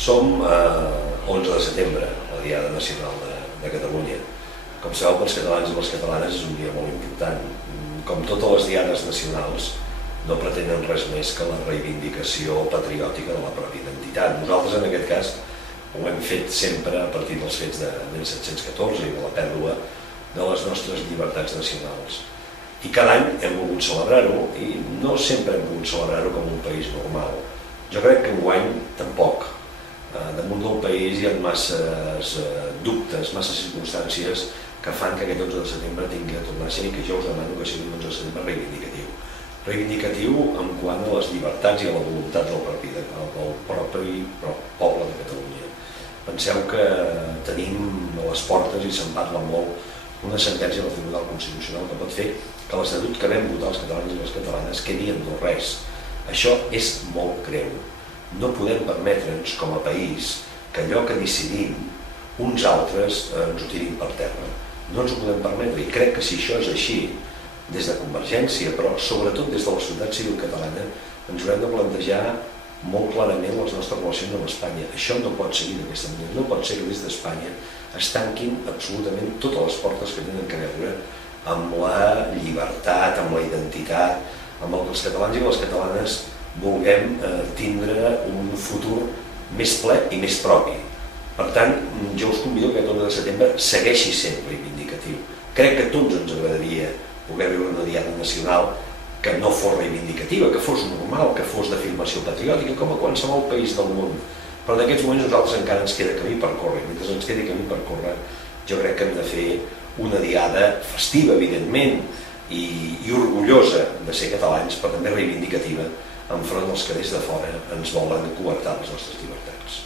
Som 11 de setembre, la Diada Nacional de Catalunya. Com sabeu, pels catalans i les catalanes és un dia molt important. Com totes les diades nacionals, no pretenen res més que la reivindicació patriòtica de la pròpia identitat. Nosaltres, en aquest cas, ho hem fet sempre a partir dels fets de 1714 i de la pèrdua de les nostres llibertats nacionals. I cada any hem volgut celebrar-ho i no sempre hem volgut celebrar-ho com un país normal. Jo crec que enguany tampoc. Damunt del país hi ha masses dubtes, masses circumstàncies que fan que aquest 11 de setembre tingui de tornar a ser i que jo us demano que sigui un 11 de setembre reivindicatiu. Reivindicatiu en quant a les llibertats i a la voluntat del propi poble de Catalunya. Penseu que tenim a les portes, i se'n parla molt, una sentència del Tribunal Constitucional que pot fer que l'Estatut que vam votar els catalans i les catalanes quedi en no res. Això és molt greu. No podem permetre'ns com a país que allò que decidim uns altres ens ho tirin per terra. No ens ho podem permetre, i crec que si això és així, des de Convergència, però sobretot des de la societat civil catalana, ens haurem de plantejar molt clarament les nostres relacions amb Espanya. Això no pot seguir d'aquesta manera. No pot ser que des d'Espanya es tanquin absolutament totes les portes que tenen a veure amb la llibertat, amb la identitat, amb el que els catalans i les catalanes vulguem tindre un futur més ple i més propi. Per tant, jo us convido que aquest 11 de setembre segueixi sent reivindicatiu. Crec que a tots ens agradaria poder viure una diada nacional que no fos reivindicativa, que fos normal, que fos d'afirmació patriòtica, com a qualsevol país del món. Però en aquests moments nosaltres encara ens queda camí per córrer. Mentre ens quedi camí per córrer, jo crec que hem de fer una diada festiva, evidentment, i orgullosa de ser catalans, però també reivindicativa enfront dels que des de fora ens volen coartar les nostres llibertats.